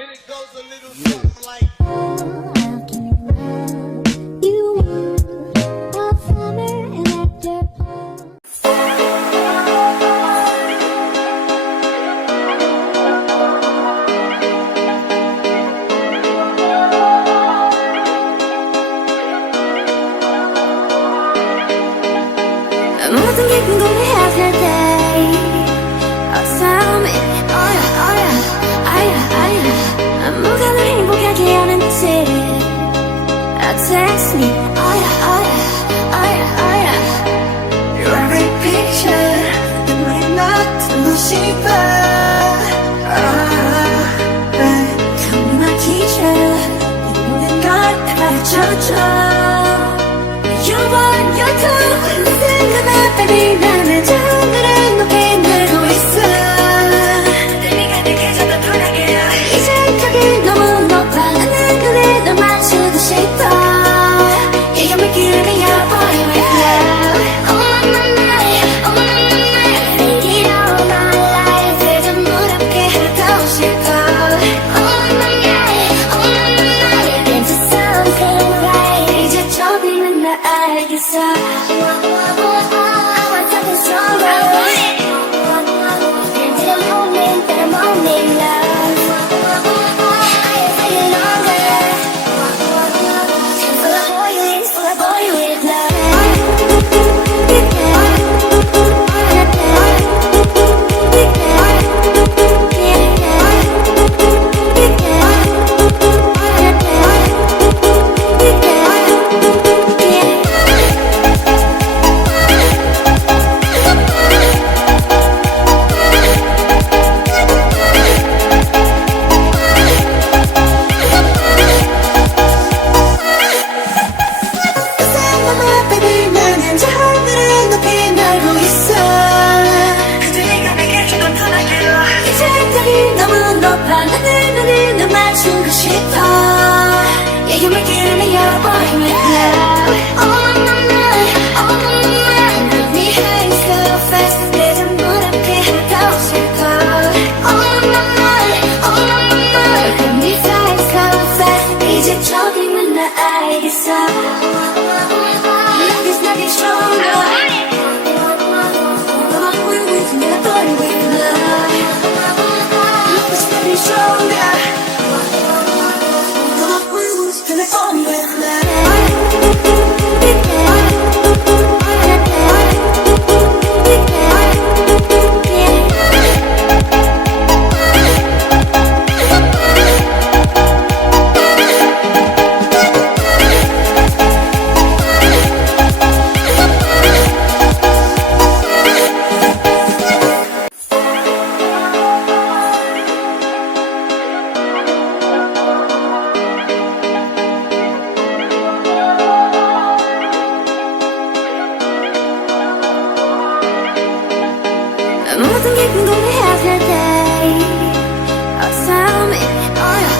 And it goes a little something like 모든 게 궁금해하실 때 Oh tell me Oh yeah oh yeah 아야 아야 뭐가 널 행복하게 하는지 Text me Oh yeah oh yeah oh yeah oh yeah You're every picture 눈물이 나도 싶어 Come on teacher 이 모든 걸 다 가르쳐줘 You're one, you're two Baby 나는 하늘을 높이 날고 있어 네가 느껴져도 편하게 이제 저기 너무 높아 하늘 눈에 널 맞추고 싶어 Yeah, you're making me your boy with love Oh my night, oh my night Make it all my life 이제 무렵게 하고 싶어 Oh my night, oh my night Into something right 이제 저기는 나 알겠어 하늘 눈에 널 맞추고 싶어 Yeah, you're making me your boy with love Oh my mind, oh my mind 널 위해 so fast 내 전부 함께 하고 싶어 Oh my mind, oh my mind 널 위해 so fast 이제 저기만 나 알겠어 Love is nothing stronger 너만 보이고 내가 boy with love Love is nothing stronger 모든 게 궁금해하실 때 Oh tell me, oh yeah